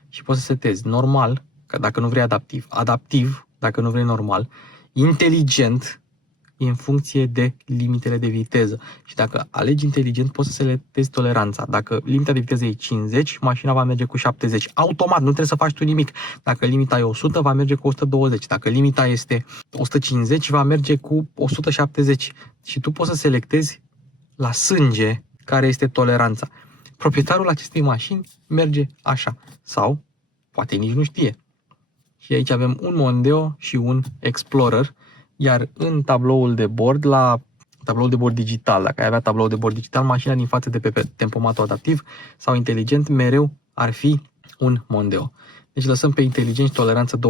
și poți să setezi normal, că dacă nu vrei adaptiv, adaptiv, dacă nu vrei normal, inteligent, în funcție de limitele de viteză. Și dacă alegi inteligent, poți să selectezi toleranța. Dacă limita de viteză e 50, mașina va merge cu 70. Automat, nu trebuie să faci tu nimic. Dacă limita e 100, va merge cu 120. Dacă limita este 150, va merge cu 170. Și tu poți să selectezi la sânge care este toleranța. Proprietarul acestei mașini merge așa. Sau, poate nici nu știe. Și aici avem un Mondeo și un Explorer. Iar în tabloul de bord, la tabloul de bord digital, dacă ai avea tablou de bord digital, mașina din față de pe tempomatul adaptiv sau inteligent, mereu ar fi un Mondeo. Deci lăsăm pe inteligent și toleranță 20%,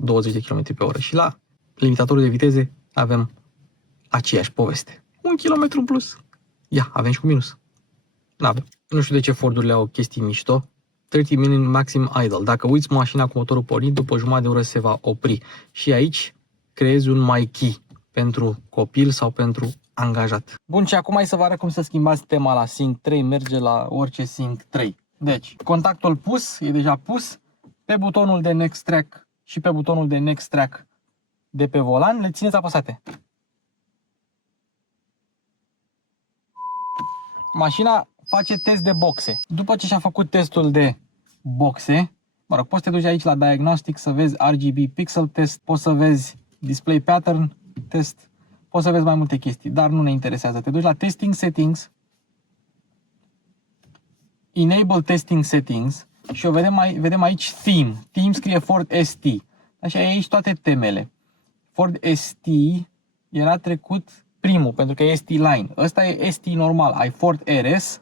20 de km pe oră. Și la limitatorul de viteze avem aceeași poveste. 1 km în plus. Ia, avem și cu minus. N-avem. Nu știu de ce Ford-urile au chestii mișto. 30 minute maxim idle. Dacă uiți mașina cu motorul pornit, după jumătate de oră se va opri. Și aici creezi un My Key pentru copil sau pentru angajat. Bun, și acum hai să vă arăt cum să schimbați tema la Sync 3, merge la orice Sync 3. Deci, contactul pus, e deja pus, pe butonul de Next Track și pe butonul de Next Track de pe volan, le țineți apăsate. Mașina face test de boxe. După ce și-a făcut testul de boxe, mă rog, poți să te duci aici la Diagnostic să vezi RGB Pixel Test, poți să vezi Display Pattern Test, poți să vezi mai multe chestii, dar nu ne interesează. Te duci la Testing Settings, Enable Testing Settings și o vedem aici Theme. Theme scrie Ford ST. Așa, e aici toate temele. Ford ST era trecut primul, pentru că e ST Line. Ăsta e ST normal. Ai Ford RS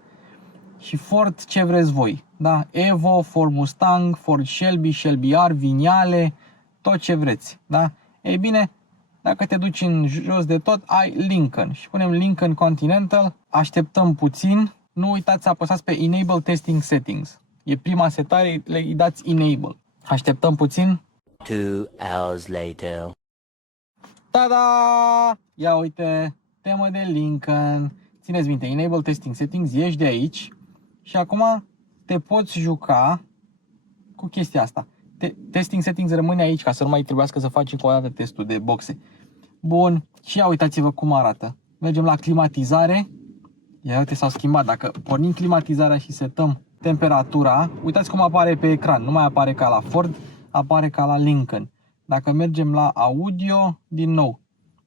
și Ford ce vreți voi. Da? Evo, Ford Mustang, Ford Shelby, Shelby R, Vignale, tot ce vreți. Da? Ei bine, dacă te duci în jos de tot, ai Lincoln. Și punem Lincoln Continental, așteptăm puțin. Nu uitați să apăsați pe Enable Testing Settings. E prima setare, îi dați Enable. Așteptăm puțin. 2 hours later. Tada! Ia uite, temă de Lincoln. Țineți minte, Enable Testing Settings, ieși de aici și acum te poți juca cu chestia asta. Testing Settings rămâne aici ca să nu mai trebuiască să faci încă o dată testul de boxe. Bun, și ia uitați-vă cum arată. Mergem la climatizare. Ia uite, s-au schimbat. Dacă pornim climatizarea și setăm temperatura, uitați cum apare pe ecran. Nu mai apare ca la Ford, apare ca la Lincoln. Dacă mergem la audio, din nou,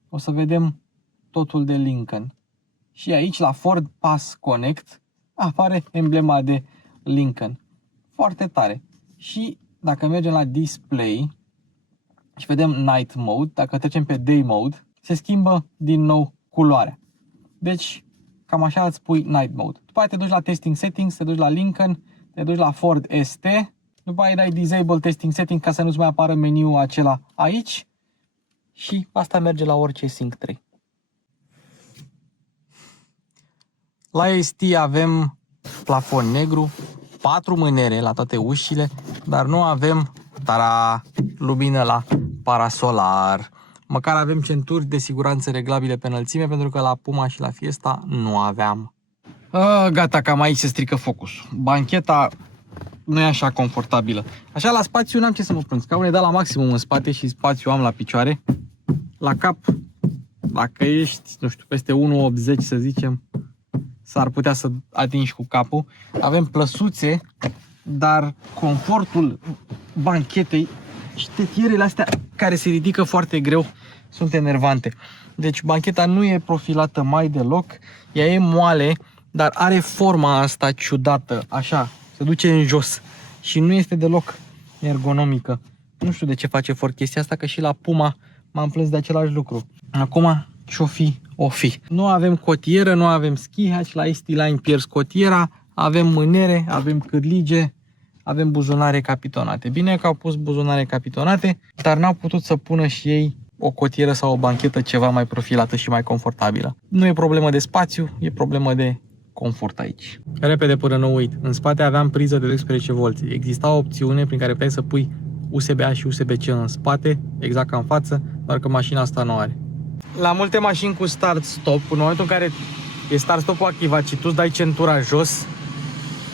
o să vedem totul de Lincoln. Și aici la Ford Pass Connect apare emblema de Lincoln. Foarte tare. Și dacă mergem la Display și vedem Night Mode, dacă trecem pe Day Mode, se schimbă din nou culoarea. Deci, cam așa îți pui Night Mode. După aia te duci la Testing Settings, te duci la Lincoln, te duci la Ford ST, după aia dai Disable Testing Settings ca să nu-ți mai apară meniul acela aici și asta merge la orice Sync 3. La ST avem plafon negru, 4 mânere la toate ușile, dar nu avem lumină la parasolar. Măcar avem centuri de siguranță reglabile pe înălțime, pentru că la Puma și la Fiesta nu aveam. Gata, cam aici se strică focusul. Bancheta nu e așa confortabilă. Așa la spațiu n-am ce să mă plâng. Scaunul e dat la maximum în spate și spațiu am la picioare. La cap, dacă ești, nu știu, peste 1,80 să zicem, s-ar putea să atingi cu capul. Avem plăsuțe, dar confortul banchetei și tetierele astea care se ridică foarte greu sunt enervante. Deci bancheta nu e profilată mai deloc, ea e moale, dar are forma asta ciudată, așa, se duce în jos și nu este deloc ergonomică. Nu știu de ce face Ford chestia asta, că și la Puma m-am plâns de același lucru. Acum, ce-o fi, o fi. Nu avem cotieră, nu avem ski hatch, la ST Line pierzi cotiera, avem mânere, avem cârlige, avem buzunare capitonate. Bine că au pus buzunare capitonate, dar n-au putut să pună și ei o cotieră sau o banchetă ceva mai profilată și mai confortabilă. Nu e problemă de spațiu, e problemă de confort aici. Repede până nu uit, în spate aveam priză de 12V. Exista o opțiune prin care puteai să pui USB-A și USB-C în spate, exact ca în față, doar că mașina asta nu are. La multe mașini cu start-stop, în momentul în care e start-stop-ul activat și tu îți dai centura jos,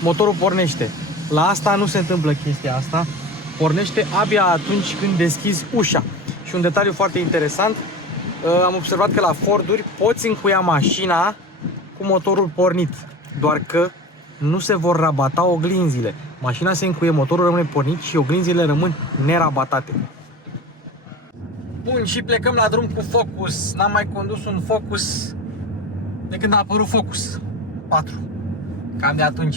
motorul pornește. La asta nu se întâmplă chestia asta. Pornește abia atunci când deschizi ușa. Și un detaliu foarte interesant, am observat că la Forduri poți încuia mașina cu motorul pornit, doar că nu se vor rabata oglinzile. Mașina se încuie, motorul rămâne pornit și oglinzile rămân nerabatate. Bun, și plecăm la drum cu Focus. N-am mai condus un Focus de când a apărut Focus 4. Cam de atunci.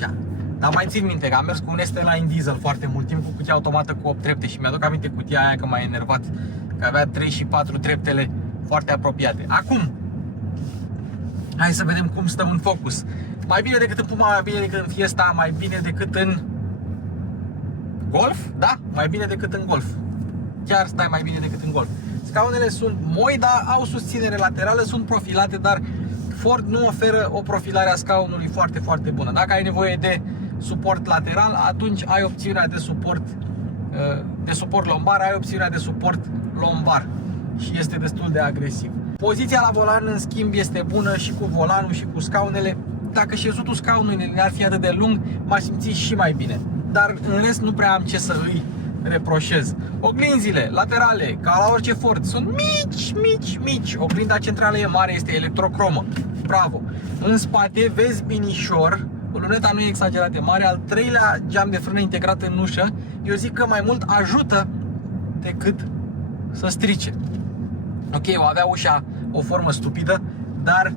Dar mai țin minte că am mers cu un S-Line diesel foarte mult timp cu cutia automată cu 8 trepte și mi-aduc aminte cutia aia că m-a enervat, că avea 3 și 4 treptele foarte apropiate. Acum, hai să vedem cum stăm în Focus. Mai bine decât în Puma, mai bine decât în Fiesta, mai bine decât în Golf? Da, mai bine decât în Golf. Chiar stai mai bine decât în Golf. Scaunele sunt moi, dar au susținere laterală, sunt profilate, dar Ford nu oferă o profilare a scaunului foarte, foarte bună. Dacă ai nevoie de suport lateral, atunci ai opțiunea de suport lombar, ai opțiunea de suport lombar și este destul de agresiv. Poziția la volan, în schimb, este bună și cu volanul și cu scaunele. Dacă șezutul scaunului ar fi atât de lung, m-aș simți și mai bine. Dar în rest nu prea am ce să îi reproșez. Oglinzile laterale, ca la orice Ford, sunt mici. Oglinda centrală e mare, este electrocromă. Bravo! În spate vezi binișor, luneta nu e exagerat de mare, al treilea geam de frână integrat în ușă. Eu zic că mai mult ajută decât să strice. Ok, o avea ușa o formă stupidă, dar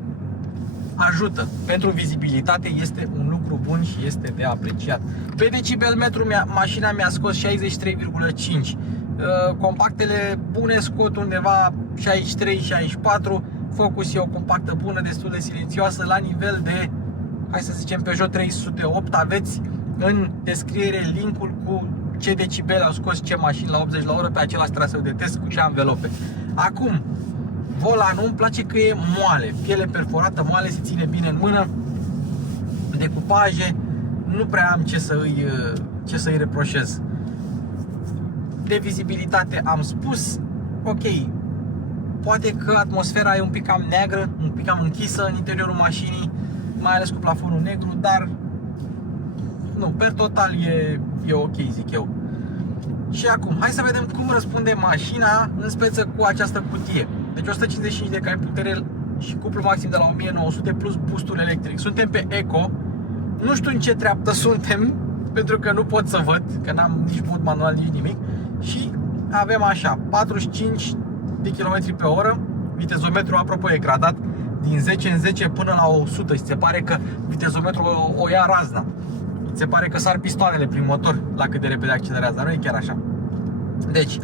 ajută. Pentru vizibilitate este un lucru bun și este de apreciat. Pe decibelmetru mașina mi-a scos 63,5. Compactele bune scot undeva 63-64. Focus e o compactă bună, destul de silențioasă. La nivel de, hai să zicem, Peugeot 308, aveți în descriere linkul cu ce decibeli au scos ce mașini la 80 la oră pe același traseu de test cu ce anvelope. Acum, volanul îmi place că e moale, piele perforată moale, se ține bine în mână, decupaje, nu prea am ce să îi reproșez. De vizibilitate am spus, ok, poate că atmosfera e un pic cam neagră, un pic cam închisă în interiorul mașinii, mai ales cu plafonul negru, dar nu, per total e ok, zic eu. Și acum, hai să vedem cum răspunde mașina în speță cu această cutie. Deci 155 de cai putere și cuplu maxim de la 1900 plus boostul electric. Suntem pe Eco. Nu știu în ce treaptă suntem, pentru că nu pot să văd, că n-am nici mod manual, nici nimic. Și avem așa, 45 de km pe oră. Vitezometrul, apropo, e gradat din 10 în 10 până la 100. Și se pare că vitezometrul o ia razna. Se pare că sar pistoanele prin motor la cât de repede accelerează, dar nu e chiar așa. Deci,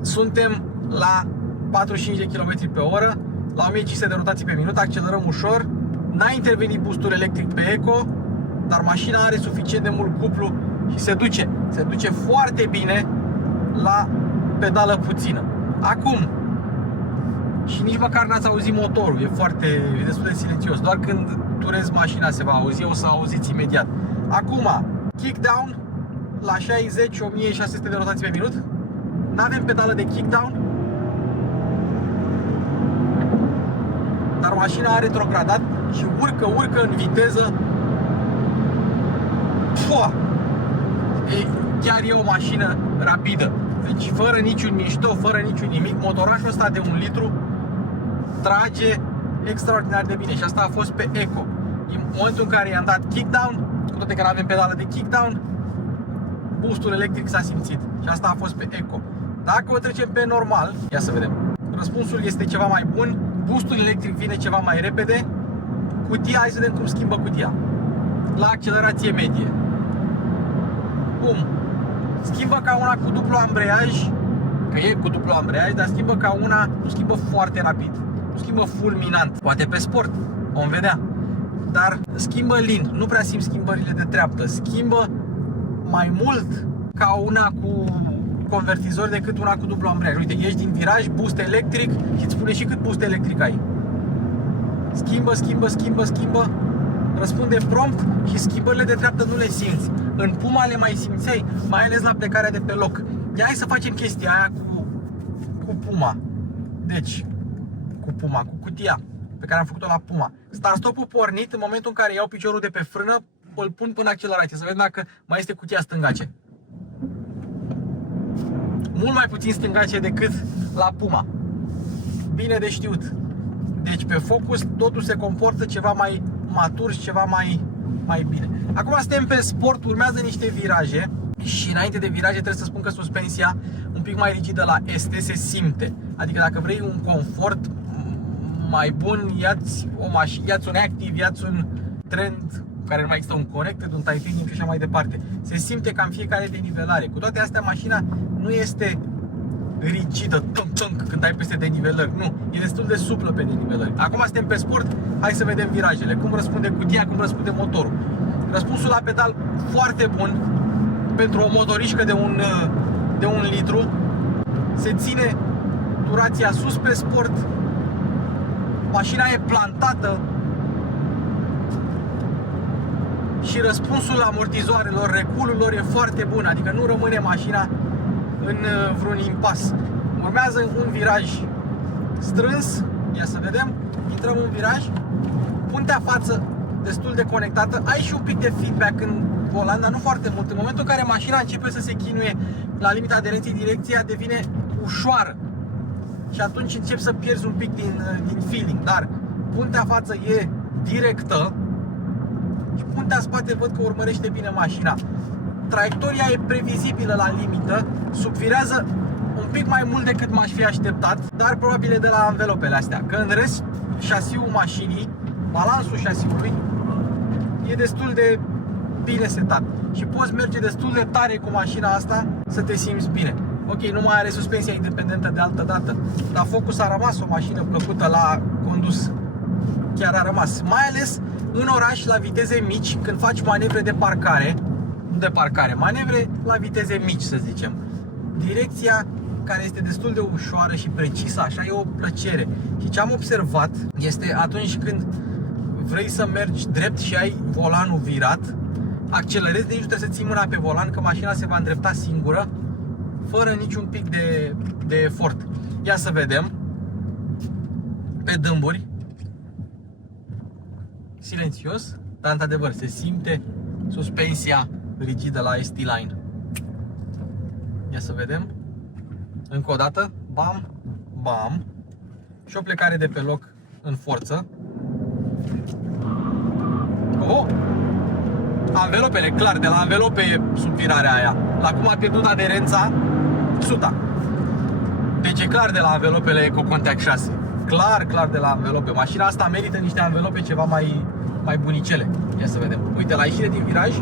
suntem la 45 de km pe oră, la 1500 de rotații pe minut, accelerăm ușor. N-a intervenit boostul electric pe Eco, dar mașina are suficient de mult cuplu și se duce foarte bine la pedală puțină. Acum, și nici măcar n-ați auzit motorul, e destul de silențios, doar când turezi mașina se va auzi, o să auziți imediat. Acum, kickdown la 60-1600 de rotații pe minut. N-avem pedală de kickdown, dar mașina are retrogradat și urcă în viteză. Pua! Chiar e o mașină rapidă. Deci fără niciun mișto, fără niciun nimic, motorașul ăsta de 1 litru trage extraordinar de bine. Și asta a fost pe Eco. În momentul în care i-am dat kickdown, cu toate că nu avem pedală de kickdown, boostul electric s-a simțit. Și asta a fost pe Eco. Dacă o trecem pe normal, ia să vedem. Răspunsul este ceva mai bun, boostul electric vine ceva mai repede. Cutia, hai să vedem cum schimbă cutia. La accelerație medie. Bum. Schimbă ca una cu duplu ambreiaj, că e cu duplu ambreiaj, dar schimbă ca una, nu schimbă foarte rapid, nu schimbă fulminant. Poate pe sport, vom vedea. Dar schimbă lin, nu prea simt schimbările de treaptă. Schimbă mai mult ca una cu convertizor decât una cu dublu ambreiaj. Uite, ieși din viraj, boost electric și îți spune și cât boost electric ai. Schimbă, răspunde prompt și schimbările de treaptă nu le simți. În Puma le mai simțeai, mai ales la plecarea de pe loc. Ia hai să facem chestia aia cu Puma. Deci, cu cutia pe care am făcut-o la Puma. Start-stop-ul pornit, în momentul în care iau piciorul de pe frână, îl pun până accelerație, să vedem dacă mai este cutia stângace. Mult mai puțin stângace decât la Puma. Bine de știut. Deci pe Focus totul se comportă ceva mai matur și ceva mai bine. Acum suntem pe Sport, urmează niște viraje și înainte de viraje trebuie să spun că suspensia un pic mai rigidă la ST se simte. Adică dacă vrei un confort mai bun, ia-ți o mașină, ia-ți un Active, ia-ți un Trend care nu mai există, un Connected, un Titanium și așa mai departe. Se simte cam fiecare denivelare. Cu toate astea, mașina nu este rigidă, când ai peste denivelări. Nu, e destul de suplă pe denivelări. Acum suntem pe Sport, hai să vedem virajele. Cum răspunde cutia, cum răspunde motorul. Răspunsul la pedal foarte bun pentru o motorișcă de un litru. Se ține turația sus pe Sport. Mașina e plantată și răspunsul amortizoarelor, reculul lor e foarte bun, adică nu rămâne mașina în vreun impas. Urmează un viraj strâns, ia să vedem, intrăm în viraj, puntea față destul de conectată, ai și un pic de feedback în volan, dar nu foarte mult. În momentul în care mașina începe să se chinuie la limita aderenței, direcția devine ușoară și atunci începi să pierzi un pic din feeling, dar puntea față e directă și puntea spate văd că urmărește bine mașina. Traiectoria e previzibilă la limită, subvirează un pic mai mult decât m-aș fi așteptat, dar probabil e de la anvelopele astea. Că în rest, șasiul mașinii, balansul șasiului e destul de bine setat și poți merge destul de tare cu mașina asta să te simți bine. Ok, nu mai are suspensia independentă de altă dată, dar Focus a rămas o mașină plăcută la condus. Chiar a rămas, mai ales în oraș la viteze mici, când faci manevre de parcare, manevre la viteze mici, să zicem. Direcția care este destul de ușoară și precisă, așa, e o plăcere. Și ce am observat este atunci când vrei să mergi drept și ai volanul virat, accelerezi, de aici trebuie să ții mâna pe volan, că mașina se va îndrepta singură, fără niciun pic de efort. Ia să vedem. Pe dâmburi, silențios, dar într-adevăr se simte suspensia rigidă la ST-Line. Ia să vedem. Încă o dată. Bam, bam. Și o plecare de pe loc în forță. Oh! Anvelopele, clar, de la anvelope e subvirarea aia. La cum a pierdut aderența, suta. Deci e clar de la anvelopele Eco Contact 6. Clar de la anvelope. Mașina asta merită niște anvelope ceva mai bunicele. Ia să vedem. Uite, la ieșire din viraj.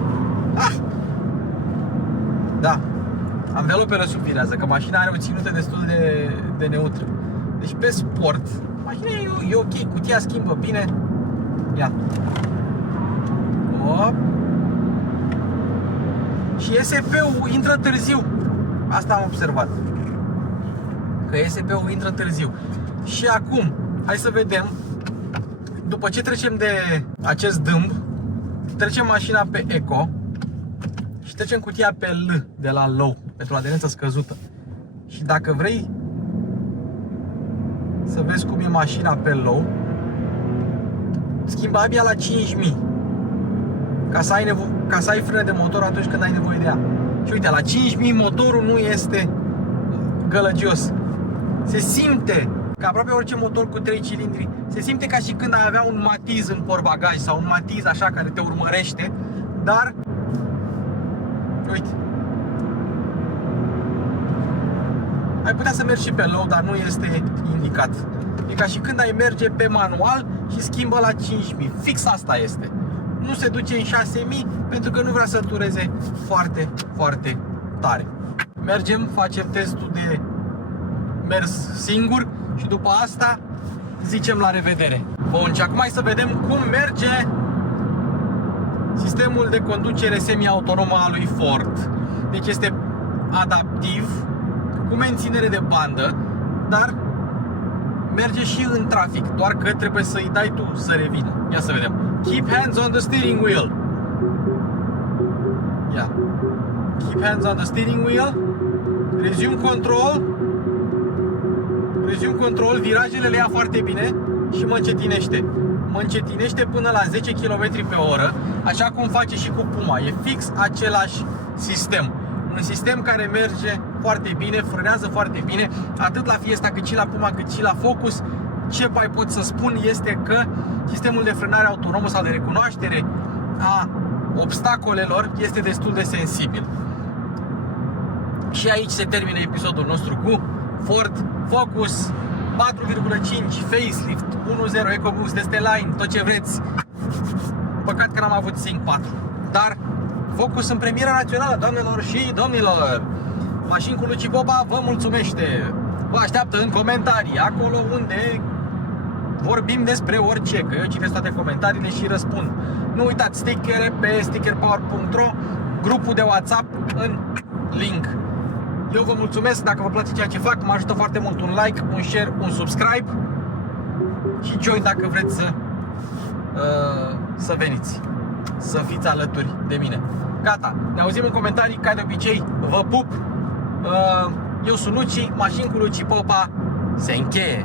Da. Anvelopele subvirează, că mașina are o ținută destul de neutră. Deci pe Sport, mașina e ok, cutia schimbă bine. Ia. Op. Și ESP-ul intră târziu. Asta am observat. Că ESP-ul intră târziu. Și acum, hai să vedem. După ce trecem de acest dâmb, trecem mașina pe Eco și trecem cutia pe L, de la Low, pentru aderență scăzută. Și dacă vrei să vezi cum e mașina pe Low, schimba abia la 5000 ca să ai frână de motor atunci când ai nevoie de ea. Și uite, la 5000 motorul nu este gălăgios. Se simte că aproape orice motor cu 3 cilindri, se simte ca și când ai avea un Matiz în portbagaj sau un Matiz așa care te urmărește, dar uite, ai putea să mergi și pe low, dar nu este indicat. E ca și când ai merge pe manual și schimbă la 5000. Fix asta este. Nu se duce în 6000 pentru că nu vrea să tureze foarte, foarte tare. Mergem, facem testul de mers singur și după asta zicem la revedere. Bun, și acum hai să vedem cum merge Sistemul de conducere semi-autonomă al lui Ford. Deci este adaptiv, cu menținere de bandă, dar merge și în trafic, doar că trebuie să-i dai tu să revină. Ia să vedem. Keep hands on the steering wheel. Ia. Keep hands on the steering wheel. Resume control. Resume control. Virajele le ia foarte bine și mă încetinește. Mă încetinește până la 10 km pe oră, așa cum face și cu Puma. E fix același sistem. Un sistem care merge foarte bine, frânează foarte bine, atât la Fiesta cât și la Puma, cât și la Focus. Ce mai pot să spun este că sistemul de frânare autonomă sau de recunoaștere a obstacolelor este destul de sensibil. Și aici se termină episodul nostru cu Ford Focus 4,5 facelift, 1.0 EcoBoost, este line, tot ce vreți. Păcat că n-am avut Sync 4. Dar Focus în premiera națională, doamnelor și domnilor. Mașini cu Luci Boba vă mulțumește. Vă așteaptă în comentarii, acolo unde vorbim despre orice, că eu citesc toate comentariile și răspund. Nu uitați stickere pe stickerpower.ro, grupul de WhatsApp în link. Eu vă mulțumesc, dacă vă place ceea ce fac, mă ajută foarte mult un like, un share, un subscribe și join dacă vreți să veniți, să fiți alături de mine. Gata, ne auzim în comentarii, ca de obicei, vă pup. Eu sunt Luci, Mașini cu Luci Popa se încheie.